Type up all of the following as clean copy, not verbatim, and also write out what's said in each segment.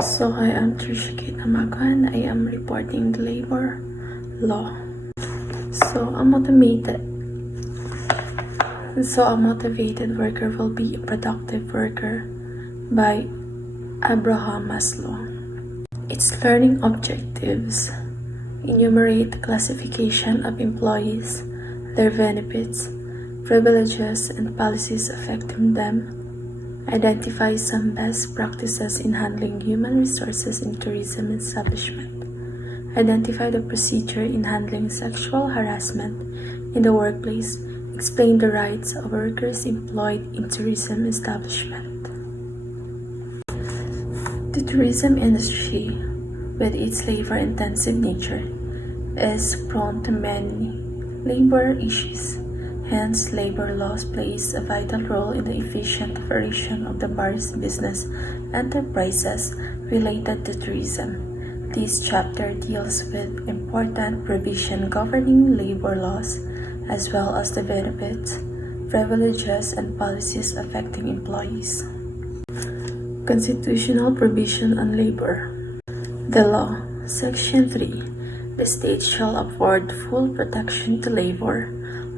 So I am Trisha Amago and I am reporting the labor law. So a motivated worker will be a productive worker by Abraham Maslow. Its learning objectives enumerate the classification of employees, their benefits, privileges, and policies affecting them, identify some best practices in handling human resources in tourism establishment, identify the procedure in handling sexual harassment in the workplace, explain the rights of workers employed in tourism establishment. The tourism industry, with its labor-intensive nature, is prone to many labor issues. Hence, labor laws plays a vital role in the efficient operation of the various business enterprises related to tourism. This chapter deals with important provision governing labor laws, as well as the benefits, privileges, and policies affecting employees. Constitutional provision on labor. The law, Section 3. The state shall afford full protection to labor,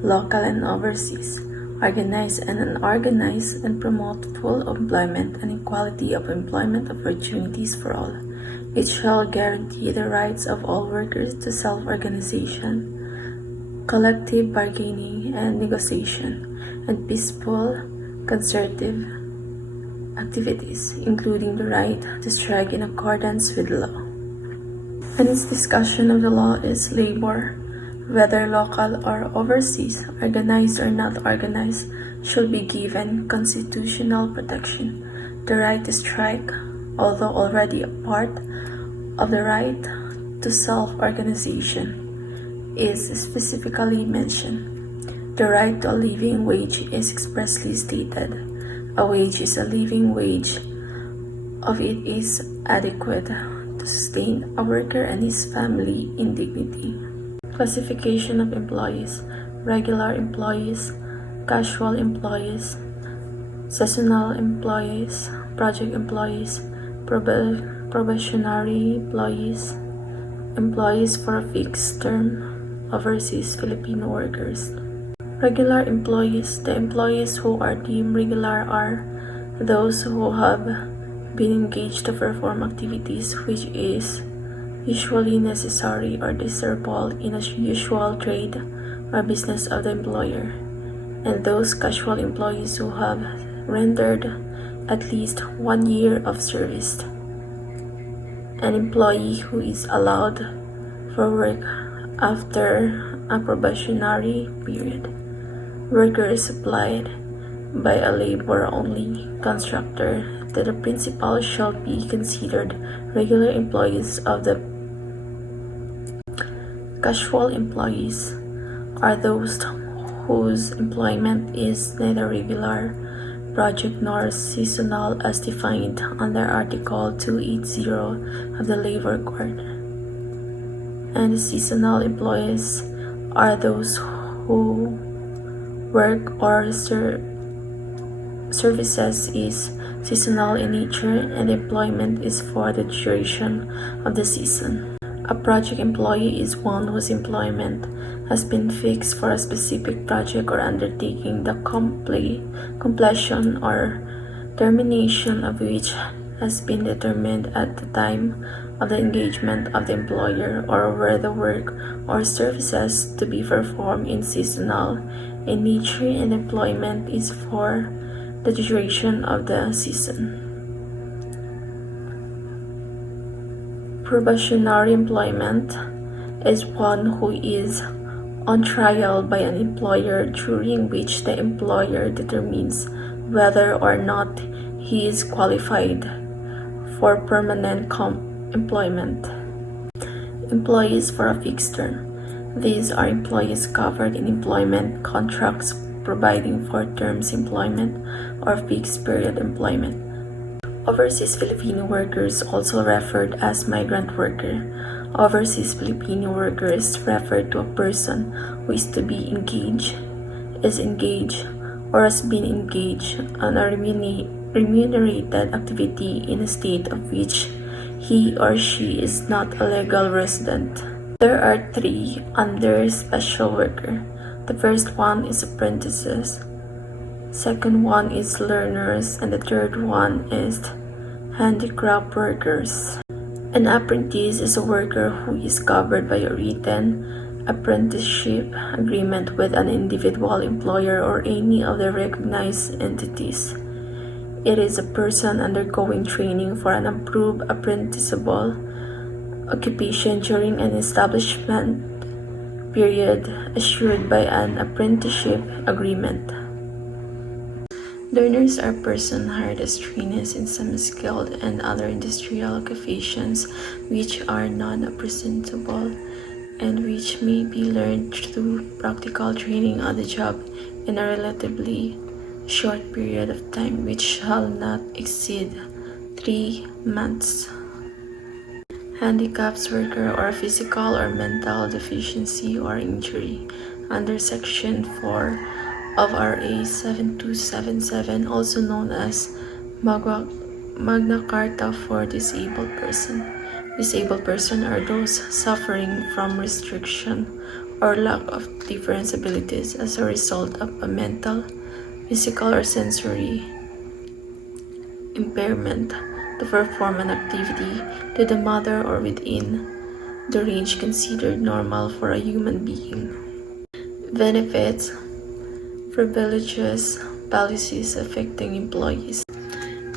local and overseas, organized and unorganized, and promote full employment and equality of employment opportunities for all. It shall guarantee the rights of all workers to self-organization, collective bargaining and negotiation, and peaceful, concerted activities, including the right to strike in accordance with law. And its discussion of the law is labor, whether local or overseas, organized or not organized, should be given constitutional protection. The right to strike, although already a part of the right to self-organization, is specifically mentioned. The right to a living wage is expressly stated. A wage is a living wage of it is adequate to sustain a worker and his family in dignity. Classification of employees: regular employees, casual employees, seasonal employees, project employees, probationary employees, employees for a fixed term, overseas Filipino workers. Regular employees: the employees who are deemed regular are those who have been engaged to perform activities which is usually necessary or desirable in a usual trade or business of the employer, and those casual employees who have rendered at least 1 year of service. An employee who is allowed for work after a probationary period. Workers supplied by a labor-only contractor to the principal shall be considered regular employees of the casual employees are those whose employment is neither regular, project nor seasonal as defined under Article 280 of the Labor Code. And seasonal employees are those who work or services is seasonal in nature and employment is for the duration of the season. A project employee is one whose employment has been fixed for a specific project or undertaking, the completion or termination of which has been determined at the time of the engagement of the employer, or where the work or services to be performed is seasonal in nature and employment is for the duration of the season. Probationary employment is one who is on trial by an employer, during which the employer determines whether or not he is qualified for permanent employment. Employees for a fixed term. These are employees covered in employment contracts providing for terms employment or fixed period employment. Overseas Filipino workers, also referred as migrant worker. Overseas Filipino workers refer to a person who is to be engaged, is engaged, or has been engaged on a remunerated activity in a state of which he or she is not a legal resident. There are 3 under special worker. The first one is apprentices, second one is learners, and the third one is handicraft workers. An apprentice is a worker who is covered by a written apprenticeship agreement with an individual employer or any of the recognized entities. It is a person undergoing training for an approved apprenticeable occupation during an establishment period assured by an apprenticeship agreement. Learners are persons hired as trainees in some skilled and other industrial occupations which are non-apprenticeable and which may be learned through practical training on the job in a relatively short period of time which shall not exceed 3 months. Handicaps worker or physical or mental deficiency or injury under Section 4 of RA 7277, also known as Magna Carta for Disabled Person. Disabled person are those suffering from restriction or lack of different abilities as a result of a mental, physical, or sensory impairment to perform an activity to the matter or within the range considered normal for a human being. Benefits, privileges, policies affecting employees.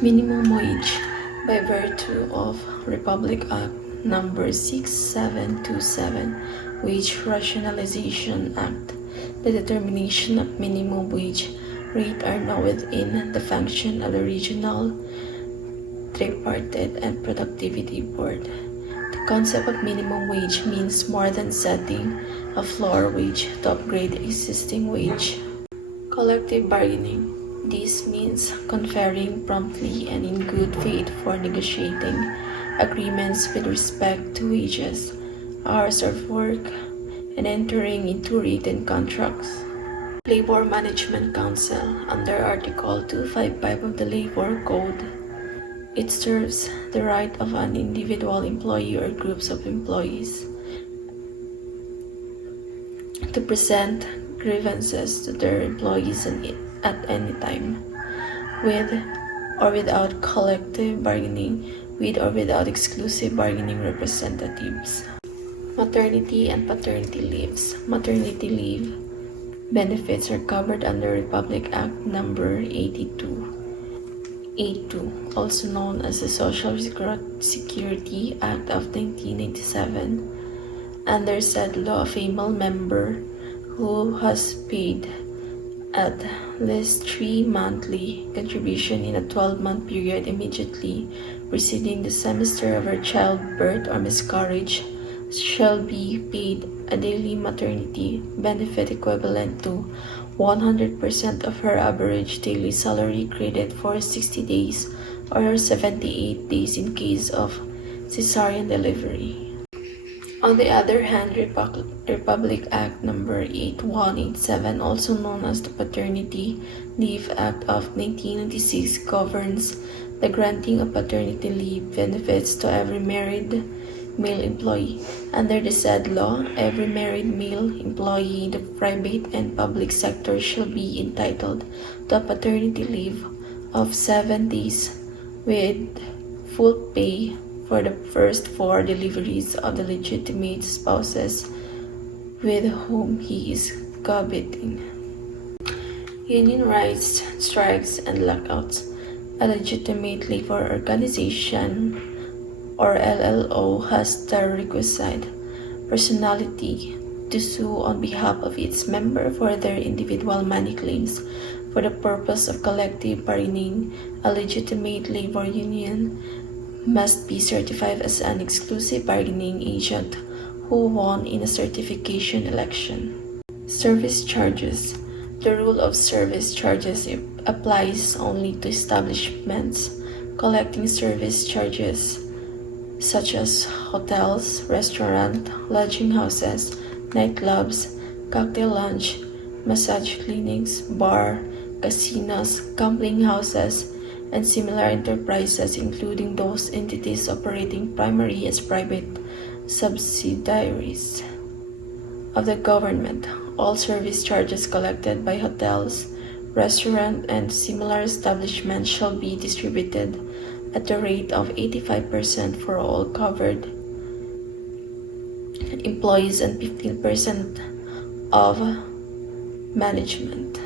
Minimum wage by virtue of Republic Act number 6727, Wage Rationalization Act. The determination of minimum wage rate are now within the function of the regional, tripartite, and productivity board. The concept of minimum wage means more than setting a floor wage to upgrade existing wage. Collective bargaining. This means conferring promptly and in good faith for negotiating agreements with respect to wages, hours of work, and entering into written contracts. Labor Management Council under Article 255 of the Labor Code. It serves the right of an individual employee or groups of employees to present grievances to their employees at any time, with or without collective bargaining, with or without exclusive bargaining representatives. Maternity and paternity leaves. Maternity leave benefits are covered under Republic Act number 82, also known as the Social Security Act of 1997. Under said law, a female member who has paid at least 3 monthly contribution in a 12-month period immediately preceding the semester of her childbirth or miscarriage shall be paid a daily maternity benefit equivalent to 100% of her average daily salary credit for 60 days or 78 days in case of cesarean delivery. On the other hand, Republic Act number 8187, also known as the Paternity Leave Act of 1996, governs the granting of paternity leave benefits to every married male employee. Under the said law, every married male employee in the private and public sector shall be entitled to a paternity leave of 7 days with full pay for the first 4 deliveries of the legitimate spouses with whom he is cohabiting. Union rights, strikes, and lockouts. A legitimate labor organization or LLO has the requisite personality to sue on behalf of its member for their individual money claims. For the purpose of collective bargaining, a legitimate labor union must be certified as an exclusive bargaining agent who won in a certification election. Service charges. The rule of service charges applies only to establishments collecting service charges such as hotels, restaurants, lodging houses, nightclubs, cocktail lounge, massage clinics, bar, casinos, gambling houses, and similar enterprises, including those entities operating primarily as private subsidiaries of the government. All service charges collected by hotels, restaurants, and similar establishments shall be distributed at the rate of 85% for all covered employees and 15% of management.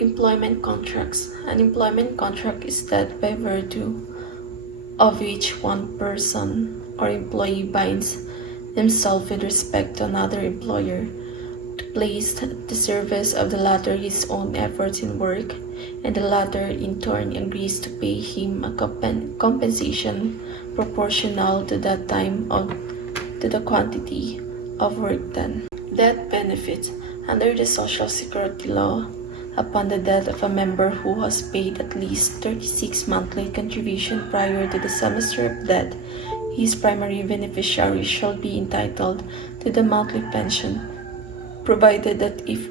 Employment contracts. An employment contract is that by virtue of which one person or employee binds himself with respect to another employer to place at the service of the latter his own efforts in work, and the latter in turn agrees to pay him a compensation proportional to that time to the quantity of work done. Death benefits. Under the Social Security law, upon the death of a member who has paid at least 36 monthly contribution prior to the semester of death, his primary beneficiary shall be entitled to the monthly pension, provided that if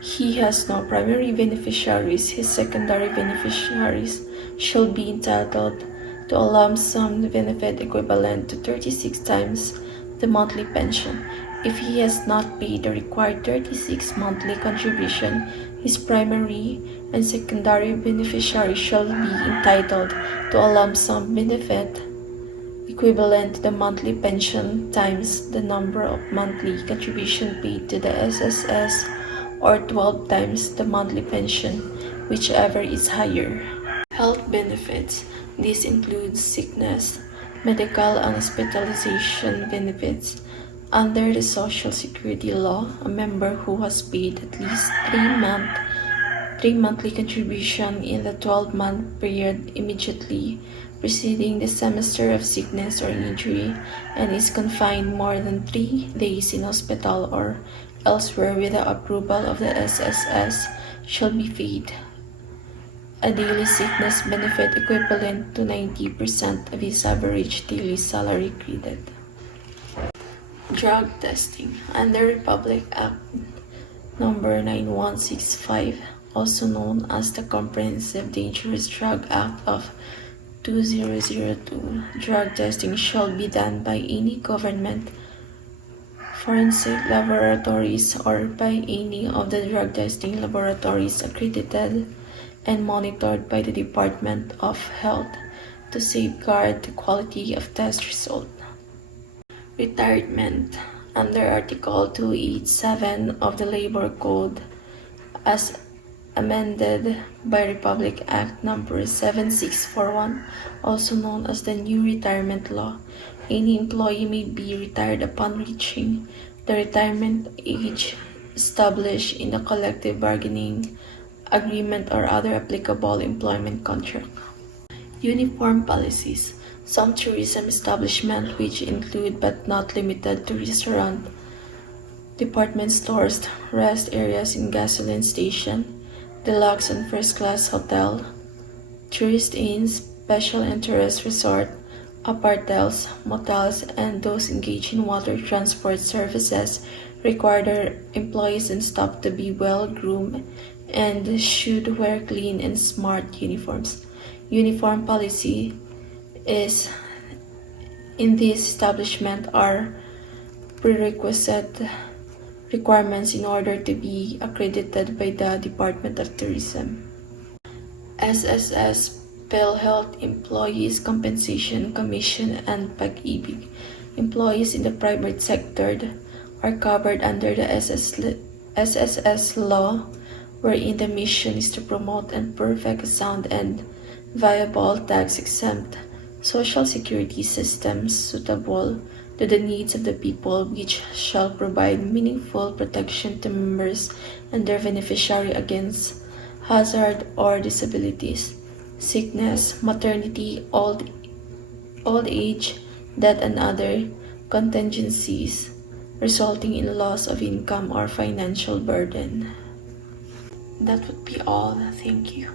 he has no primary beneficiaries, his secondary beneficiaries shall be entitled to a lump sum benefit equivalent to 36 times the monthly pension. If he has not paid the required 36 monthly contribution, his primary and secondary beneficiaries shall be entitled to a lump sum benefit equivalent to the monthly pension times the number of monthly contribution paid to the SSS, or 12 times the monthly pension, whichever is higher. Health benefits. This includes sickness, medical and hospitalization benefits. Under the Social Security law, a member who has paid at least 3 monthly contribution in the 12-month period immediately preceding the semester of sickness or injury and is confined more than 3 days in hospital or elsewhere with the approval of the SSS shall be paid a daily sickness benefit equivalent to 90% of his average daily salary credit. Drug testing. Under Republic Act number 9165, also known as the Comprehensive Dangerous Drug Act of 2002, drug testing shall be done by any government forensic laboratories or by any of the drug testing laboratories accredited and monitored by the Department of Health to safeguard the quality of test results. Retirement. Under Article 287 of the Labor Code, as amended by Republic Act number 7641, also known as the New Retirement Law, any employee may be retired upon reaching the retirement age established in the collective bargaining agreement or other applicable employment contract. Uniform policies. Some tourism establishments, which include but not limited to restaurant, department stores, rest areas in gasoline station, deluxe and first-class hotel, tourist inns, special interest resort, apartels, motels, and those engaged in water transport services require their employees and staff to be well-groomed and should wear clean and smart uniforms. Uniform policy is in this establishment are prerequisite requirements in order to be accredited by the Department of Tourism. SSS, PhilHealth, Employees Compensation Commission, and PAG-IBIG. Employees in the private sector are covered under the SSS law, wherein the mission is to promote and perfect a sound and viable tax-exempt social security systems suitable to the needs of the people, which shall provide meaningful protection to members and their beneficiary against hazard or disabilities, sickness, maternity, old age, death, and other contingencies resulting in loss of income or financial burden. That would be all. Thank you.